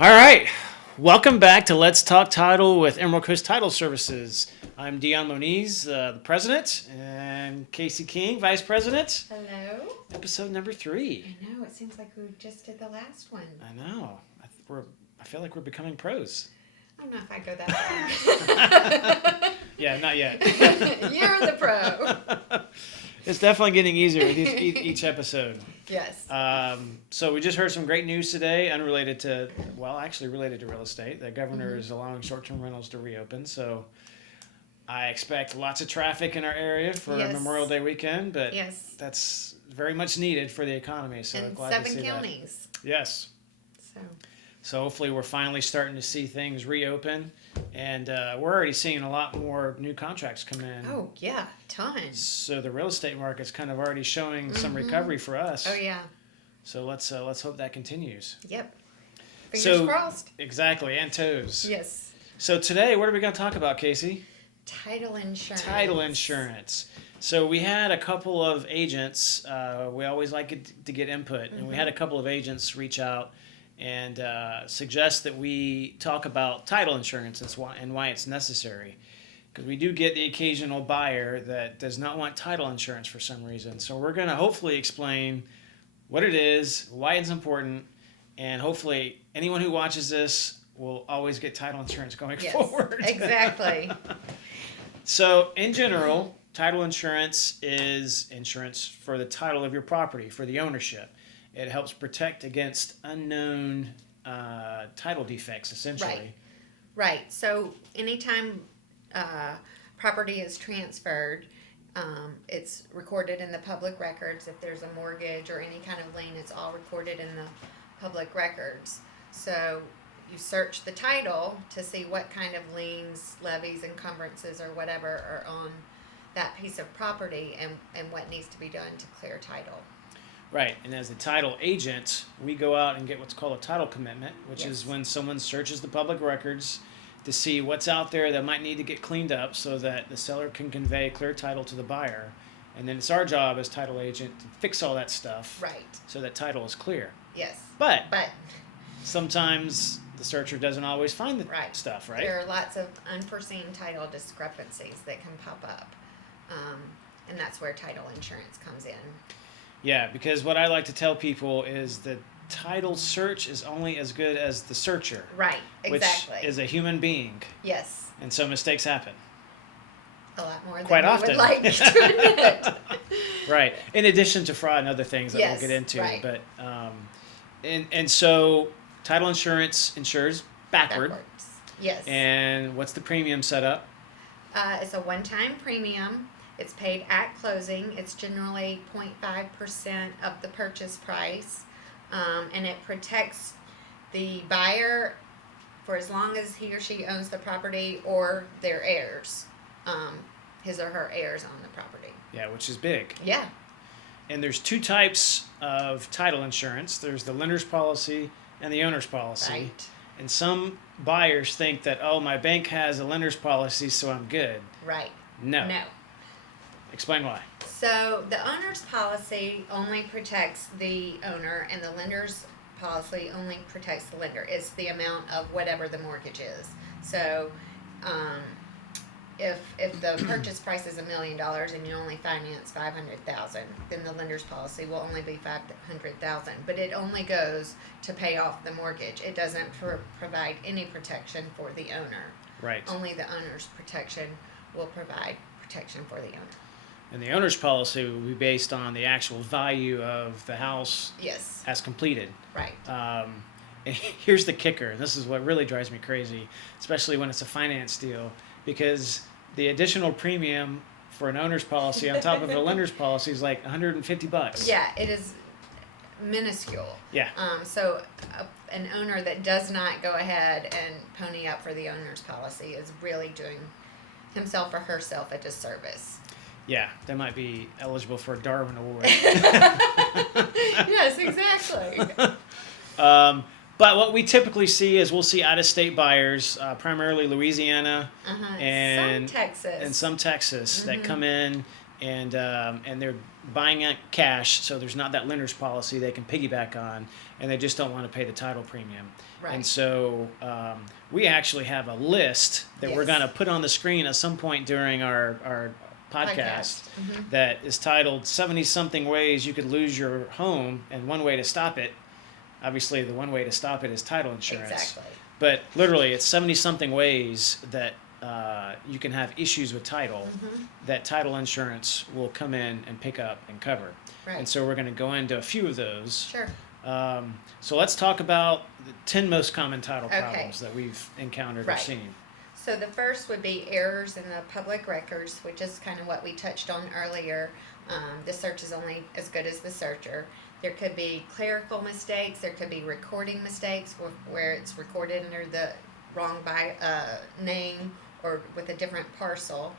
All right. Welcome back to Let's Talk Title with Emerald Coast Title Services. I'm Dion Moniz, the president, and Casey King, vice president. Hello. Episode number 3. I know, it seems like we just did the last one. I know. I feel like we're becoming pros. I don't know if I go that far. Yeah, not yet. You're the pro. It's definitely getting easier with each episode. Yes. So we just heard some great news today, related to real estate. The governor is allowing short-term rentals to reopen. So I expect lots of traffic in our area for Memorial Day weekend, but that's very much needed for the economy. So and glad to see 7 counties. That. Yes. So hopefully we're finally starting to see things reopen, and we're already seeing a lot more new contracts come in. Oh yeah, tons. So the real estate market's kind of already showing some recovery for us. Oh yeah. So let's hope that continues. Yep. Fingers crossed. Exactly, and toes. Yes. So today, what are we going to talk about, Casey? Title insurance. Title insurance. So we had a couple of agents. We always like to get input, and we had a couple of agents reach out and suggest that we talk about title insurance and why it's necessary. Because we do get the occasional buyer that does not want title insurance for some reason. So we're going to hopefully explain what it is, why it's important, and hopefully anyone who watches this will always get title insurance going forward. Exactly. So in general, title insurance is insurance for the title of your property, for the ownership. It helps protect against unknown title defects, essentially. Right. So anytime property is transferred, it's recorded in the public records. If there's a mortgage or any kind of lien, it's all recorded in the public records. So you search the title to see what kind of liens, levies, encumbrances, or whatever are on that piece of property and what needs to be done to clear title. Right, and as a title agent, we go out and get what's called a title commitment, which is when someone searches the public records to see what's out there that might need to get cleaned up so that the seller can convey clear title to the buyer. And then it's our job as title agent to fix all that stuff so that title is clear. Yes. But sometimes the searcher doesn't always find the stuff, right? There are lots of unforeseen title discrepancies that can pop up, and that's where title insurance comes in. Yeah, because what I like to tell people is that title search is only as good as the searcher. Right, exactly. Which is a human being. Yes. And so mistakes happen. A lot more than quite you often would like to admit. Right. In addition to fraud and other things that we'll get into. Right. But and so title insurance insures backward. Yes. And what's the premium set up? It's a one-time premium. It's paid at closing. It's generally 0.5% of the purchase price. And it protects the buyer for as long as he or she owns the property or their heirs, his or her heirs on the property. Yeah, which is big. Yeah. And there's 2 types of title insurance. There's the lender's policy and the owner's policy. Right. And some buyers think that, oh, my bank has a lender's policy, so I'm good. Right. No. Explain why. So the owner's policy only protects the owner, and the lender's policy only protects the lender. It's the amount of whatever the mortgage is. So if the purchase price is $1 million and you only finance $500,000, then the lender's policy will only be $500,000. But it only goes to pay off the mortgage. It doesn't provide any protection for the owner. Right. Only the owner's protection will provide protection for the owner. And the owner's policy will be based on the actual value of the house as completed. Right. And here's the kicker. And this is what really drives me crazy, especially when it's a finance deal, because the additional premium for an owner's policy on top of a lender's policy is like $150. Yeah, it is minuscule. Yeah. So an owner that does not go ahead and pony up for the owner's policy is really doing himself or herself a disservice. Yeah, they might be eligible for a Darwin Award. Yes, exactly. But what we typically see is we'll see out-of-state buyers, primarily Louisiana and some Texas, that come in, and buying it cash, so there's not that lender's policy they can piggyback on, and they just don't want to pay the title premium. Right. And so we actually have a list that we're Yes. going to put on the screen at some point during our podcast that is titled 70-something ways you could lose your home, and one way to stop it. Obviously, the one way to stop it is title insurance. Exactly. But literally, it's 70-something ways that you can have issues with title that title insurance will come in and pick up and cover. Right. And so we're going to go into a few of those. Sure. So let's talk about the 10 most common title Okay. problems that we've encountered or Right. seen. So the first would be errors in the public records, which is kind of what we touched on earlier. The search is only as good as the searcher. There could be clerical mistakes. There could be recording mistakes where it's recorded under the wrong name or with a different parcel.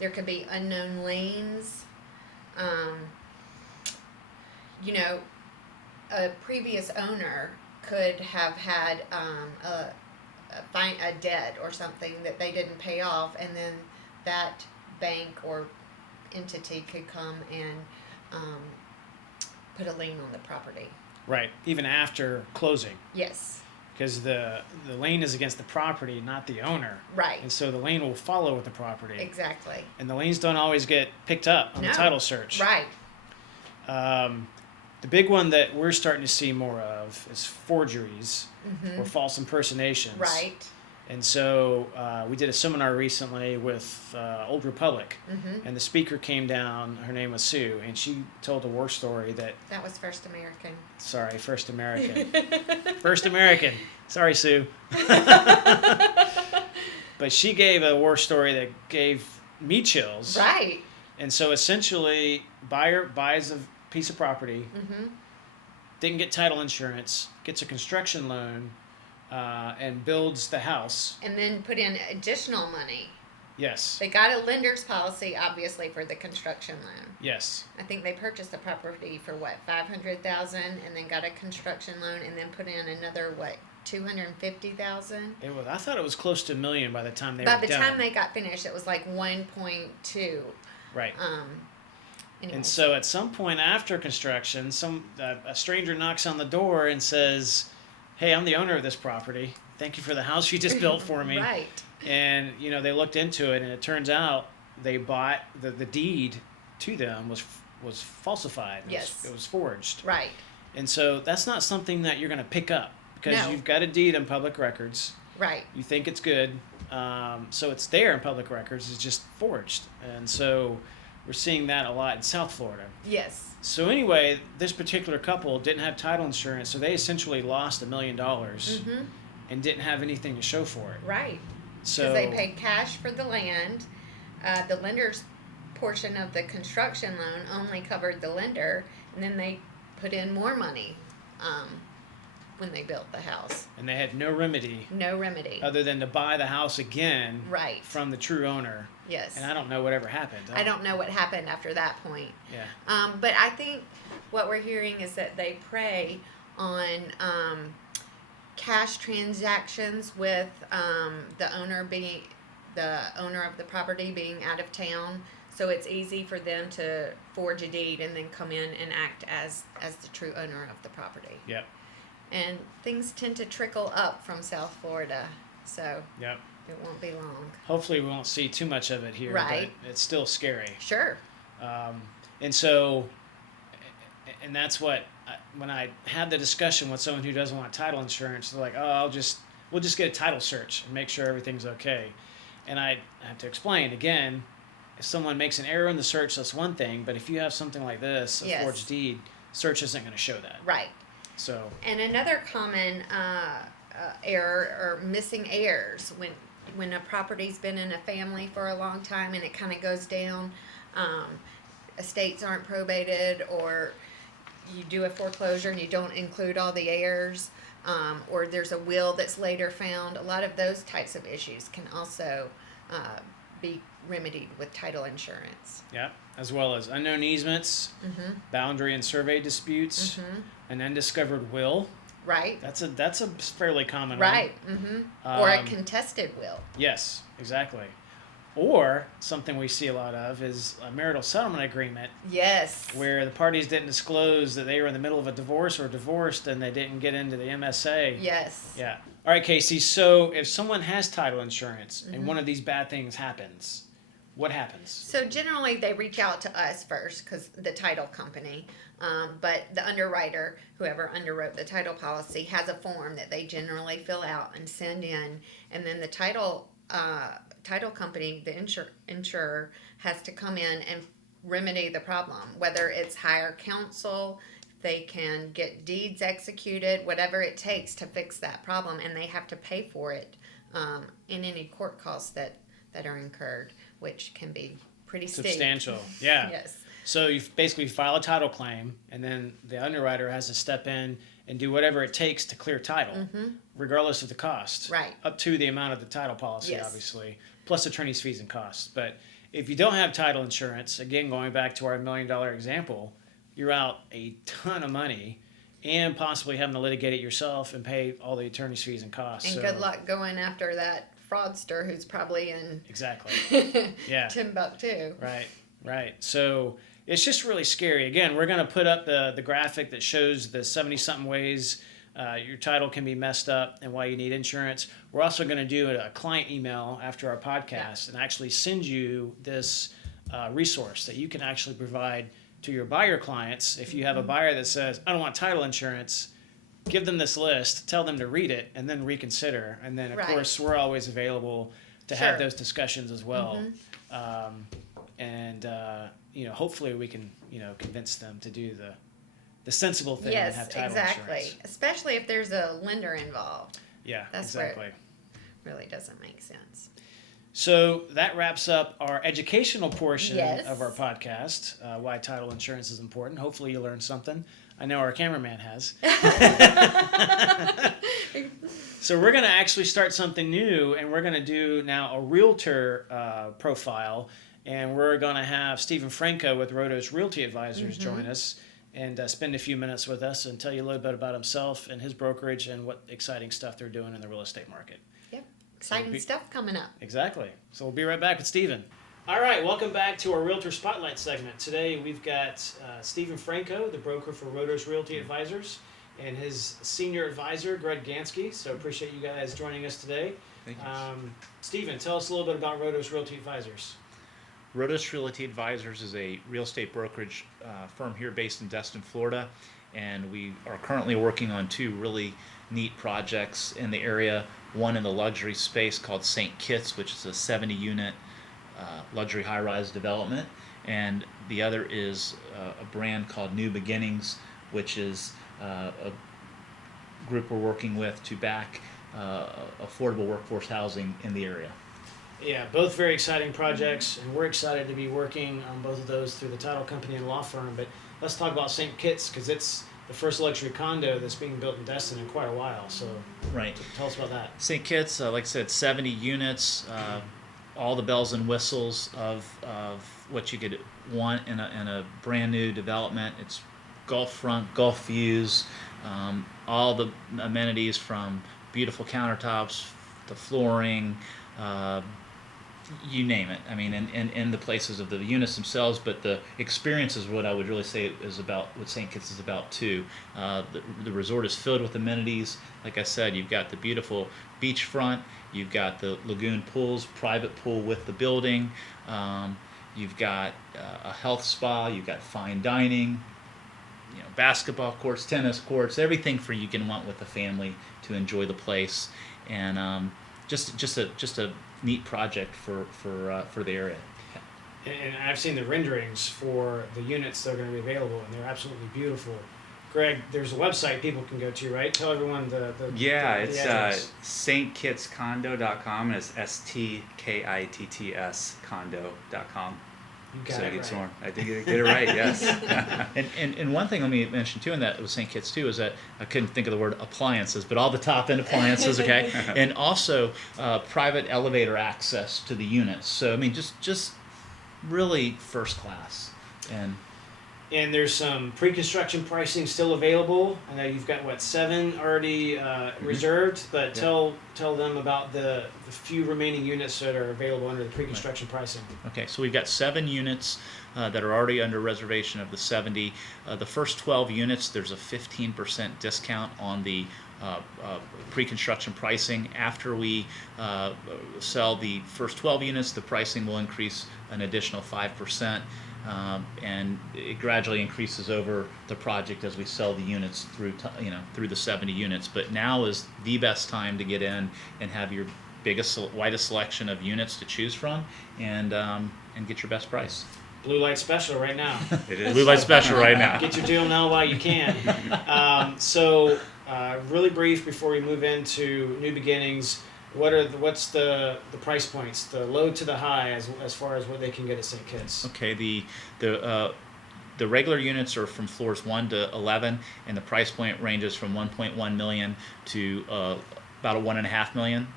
There could be unknown liens. A previous owner could have had a debt or something that they didn't pay off, and then that bank or entity could come and put a lien on the property. Right. Even after closing. Yes. Because the lien is against the property, not the owner. Right. And so the lien will follow with the property. Exactly. And the liens don't always get picked up on the title search. Right. The big one that we're starting to see more of is forgeries or false impersonations. Right. And so we did a seminar recently with Old Republic, and the speaker came down. Her name was Sue, and she told a war story that. That was First American. Sorry, First American. First American. Sorry, Sue. But she gave a war story that gave me chills. Right. And so essentially, buyer buys a piece of property, didn't get title insurance, gets a construction loan, and builds the house. And then put in additional money. Yes. They got a lender's policy, obviously, for the construction loan. Yes. I think they purchased the property for $500,000, and then got a construction loan, and then put in another $250,000. It was. I thought it was close to $1 million by the time they By were the done. time they got finished, it was like 1.2. Right. Anyway. And so at some point after construction, a stranger knocks on the door and says, "Hey, I'm the owner of this property. Thank you for the house you just built for me." Right. And they looked into it, and it turns out they bought the deed to them was falsified. It was forged. Right. And so that's not something that you're going to pick up because No. you've got a deed in public records. Right. You think it's good, so it's there in public records. It's just forged, and so we're seeing that a lot in South Florida. Yes. So anyway, this particular couple didn't have title insurance, so they essentially lost $1 million and didn't have anything to show for it. Right. So Because they paid cash for the land. The lender's portion of the construction loan only covered the lender, and then they put in more money when they built the house. and they had no remedy No remedy. other than to buy the house again Right. from the true owner. Yes. And I don't know whatever happened. I don't know what happened after that point. Yeah. But I think what we're hearing is that they prey on cash transactions with the owner of the property being out of town. So it's easy for them to forge a deed and then come in and act as the true owner of the property. Yep. And things tend to trickle up from South Florida, so Yep. it won't be long. Hopefully we won't see too much of it here, Right. but it's still scary. Sure. And so, and that's what, when I had the discussion with someone who doesn't want title insurance, they're like, "Oh, we'll just get a title search and make sure everything's okay." And I have to explain again, if someone makes an error in the search, that's one thing, but if you have something like this, a Yes. forged deed, search isn't going to show that. Right. So, And another common error or missing heirs when a property's been in a family for a long time and it kind of goes down, estates aren't probated, or you do a foreclosure and you don't include all the heirs, or there's a will that's later found. A lot of those types of issues can also be remedied with title insurance. yeah, as well as unknown easements, boundary and survey disputes, an undiscovered will. Right. That's a fairly common Right. one. Or a contested will. Yes, exactly. Or something we see a lot of is a marital settlement agreement Yes. where the parties didn't disclose that they were in the middle of a divorce or divorced and they didn't get into the MSA. Yes. Yeah. All right, Casey. So if someone has title insurance and one of these bad things happens, what happens? So generally they reach out to us first because the title company, but the underwriter, whoever underwrote the title policy, has a form that they generally fill out and send in, and then the title company, the insurer, has to come in and remedy the problem. Whether it's hire counsel, they can get deeds executed, whatever it takes to fix that problem, and they have to pay for it in any court costs that are incurred, which can be pretty Substantial. steep. Yeah. Yes. So you basically file a title claim, and then the underwriter has to step in and do whatever it takes to clear title, regardless of the cost. Right. Up to the amount of the title policy, Yes. obviously, plus attorney's fees and costs. But if you don't have title insurance, again, going back to our $1 million example, you're out a ton of money and possibly having to litigate it yourself and pay all the attorney's fees and costs. And good luck going after that fraudster who's probably in Exactly. Yeah. Timbuktu. Right. So it's just really scary. Again, we're going to put up the graphic that shows the 70-something ways your title can be messed up and why you need insurance. We're also going to do a client email after our podcast and actually send you this resource that you can actually provide to your buyer clients. If you have a buyer that says, I don't want title insurance, give them this list, tell them to read it, and then reconsider. And then, of Right. course, we're always available to Sure. have those discussions as well. Hopefully we can, convince them to do the sensible thing and have Yes, title exactly. insurance. Especially if there's a lender involved. Yeah, That's where exactly. it really doesn't make sense. So that wraps up our educational portion Yes. of our podcast, why title insurance is important. Hopefully you learned something. I know our cameraman has. So we're going to actually start something new, and we're going to do now a realtor profile, and we're going to have Stephen Franco with Rodos Realty Advisors join us and spend a few minutes with us and tell you a little bit about himself and his brokerage and what exciting stuff they're doing in the real estate market. Yep. Exciting stuff coming up. Exactly. So we'll be right back with Stephen. All right, welcome back to our Realtor Spotlight segment. Today we've got Stephen Franco, the broker for Rodos Realty Advisors, and his senior advisor, Greg Ganske. So appreciate you guys joining us today. Thank you. Stephen, tell us a little bit about Rodos Realty Advisors. Rodos Realty Advisors is a real estate brokerage firm here based in Destin, Florida, and we are currently working on two really neat projects in the area. One in the luxury space called St. Kitts, which is a 70-unit luxury high-rise development, and the other is a brand called New Beginnings, which is a group we're working with to back affordable workforce housing in the area. Yeah, both very exciting projects, and we're excited to be working on both of those through the title company and law firm. But let's talk about St. Kitts, because it's the first luxury condo that's being built in Destin in quite a while. So Right. tell us about that. St. Kitts, like I said, 70 units, all the bells and whistles of what you could want in a brand new development. It's Gulf front, Gulf views, all the amenities from beautiful countertops, the flooring, you name it. I mean, in the places of the units themselves, but the experience is what I would really say is about what St. Kitts is about too. The resort is filled with amenities. Like I said, you've got the beautiful beachfront, you've got the lagoon pools, private pool with the building, you've got a health spa, you've got fine dining, basketball courts, tennis courts, everything for you can want with the family to enjoy the place, and just a neat project for the area. And I've seen the renderings for the units that are going to be available, and they're absolutely beautiful. Greg, there's a website people can go to, right? Tell everyone the it's address. stkittscondo.com, and it's STKITTS condo.com. You got So it you get right. some more. I did get it right, yes. And one thing let me mention too in that with St. Kitts too is that I couldn't think of the word appliances, but all the top end appliances, okay, and also private elevator access to the units. So I mean, just really first class. And And there's some pre-construction pricing still available. I know you've got 7 already reserved, but tell them about the few remaining units that are available under the pre-construction pricing. Okay, so we've got 7 units that are already under reservation of the 70. The first 12 units, there's a 15% discount on the pre-construction pricing. After we sell the first 12 units, the pricing will increase an additional 5%. And it gradually increases over the project as we sell the units through the 70 units. But now is the best time to get in and have your widest selection of units to choose from, and get your best price. Blue light special right now. It is. Blue light special right now. Get your deal now while you can. Really brief before we move into new beginnings. What's the price points, the low to the high, as far as what they can get at St. Kitts? Okay, the regular units are from floors 1 to 11, and the price point ranges from 1.1 million to about $1.5 million.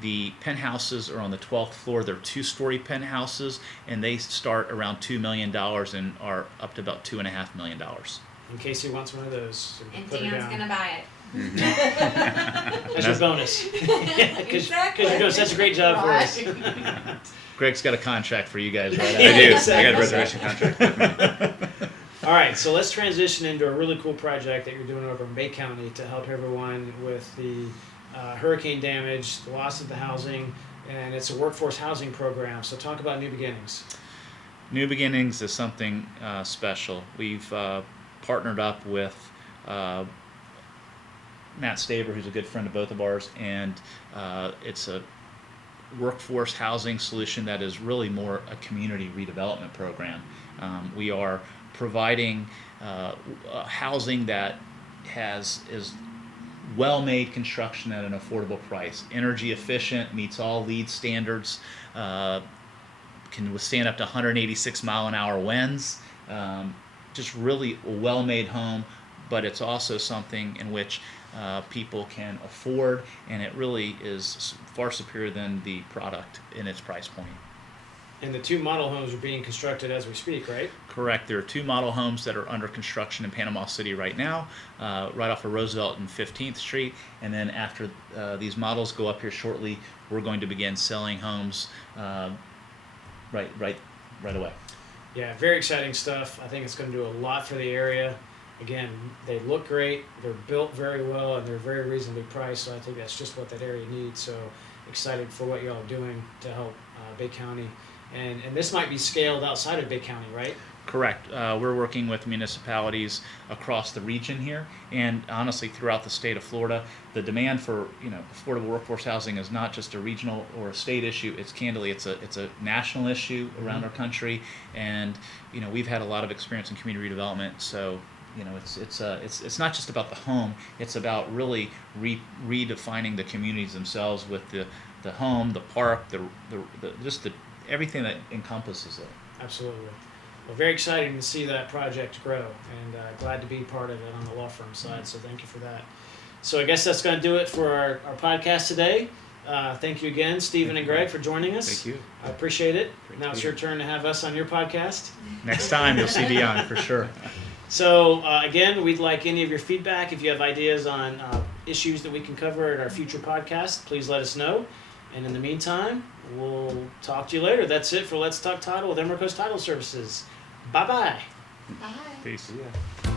The penthouses are on the 12th floor. They're 2-story penthouses, and they start around $2 million and are up to about $2.5 million. In case he wants one of those, so And put it Dion's down. gonna buy it. That's your bonus. Because Exactly. you're doing such a great job for us. Greg's got a contract for you guys right I do. out. I got a reservation contract. All right, so let's transition into a really cool project that you're doing over in Bay County to help everyone with the hurricane damage, the loss of the housing, and it's a workforce housing program. So talk about New Beginnings. New Beginnings is something special. We've partnered up with Matt Staver, who's a good friend of both of ours, and it's a workforce housing solution that is really more a community redevelopment program. We are providing housing that is well-made construction at an affordable price, energy efficient, meets all LEED standards, can withstand up to 186 mile an hour winds. Just really a well-made home, but it's also something in which people can afford, and it really is far superior than the product in its price point. And the 2 model homes are being constructed as we speak, right? Correct. There are 2 model homes that are under construction in Panama City right now, right off of Roosevelt and 15th Street. And then after these models go up here shortly, we're going to begin selling homes right away. Yeah, very exciting stuff. I think it's going to do a lot for the area. Again, they look great, they're built very well, and they're very reasonably priced, so I think that's just what that area needs. So excited for what y'all are doing to help Bay County. And this might be scaled outside of Bay County, right? Correct. We're working with municipalities across the region here, and honestly throughout the state of Florida. The demand for affordable workforce housing is not just a regional or a state issue. It's a national issue around our country, and we've had a lot of experience in community redevelopment. So it's not just about the home. It's about really redefining the communities themselves with the home, the park, the everything that encompasses it. Absolutely. Well, very exciting to see that project grow, and glad to be part of it on the law firm side, so thank you for that. So I guess that's going to do it for our podcast today. Thank you again, Stephen and Greg, for joining us. Thank you. I appreciate it. Great Now to it's be your turn to have us on your podcast. Next time you'll see Dion for sure. So again, we'd like any of your feedback. If you have ideas on issues that we can cover at our future podcast, please let us know. And in the meantime, we'll talk to you later. That's it for Let's Talk Title with Emerald Coast Title Services. Bye-bye. Bye. Peace. Yeah.